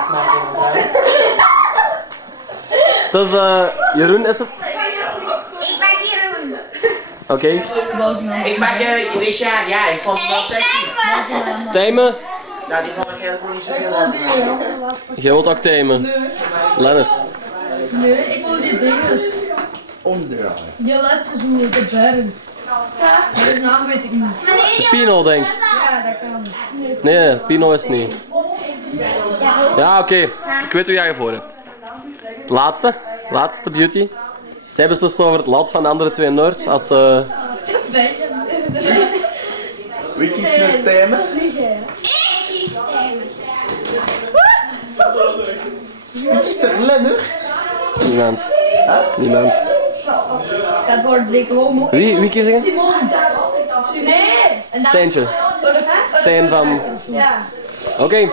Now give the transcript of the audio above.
kaas maken, mevrouw. Dus Jeroen is het? Ik ben Jeroen. Oké. Ik maak Richard, ja, ik vond het wel sexy. Timen? Nou, die vond ik helemaal niet zoveel. Jij wilt ook timen? Lennart. Nee, ik wil die dinges. Ondraai. Die laatste zo de Bernd. Ja. De naam weet ik niet. De Pino, denk ik. Ja, dat kan. Nee, Pino is het niet. Ja, oké. Ik weet wie jij voor hebt. Laatste beauty. Zij beslist over het lot van de andere twee nerds als Wie kiest nu het thema? Ik kies stemmen. Wie kiest er Lennart? Niemand. Niemand. Dat wordt dik homo. Wie kies ik? Simon. Nee. En dan... Steentje. Steen van... Ja. Oké.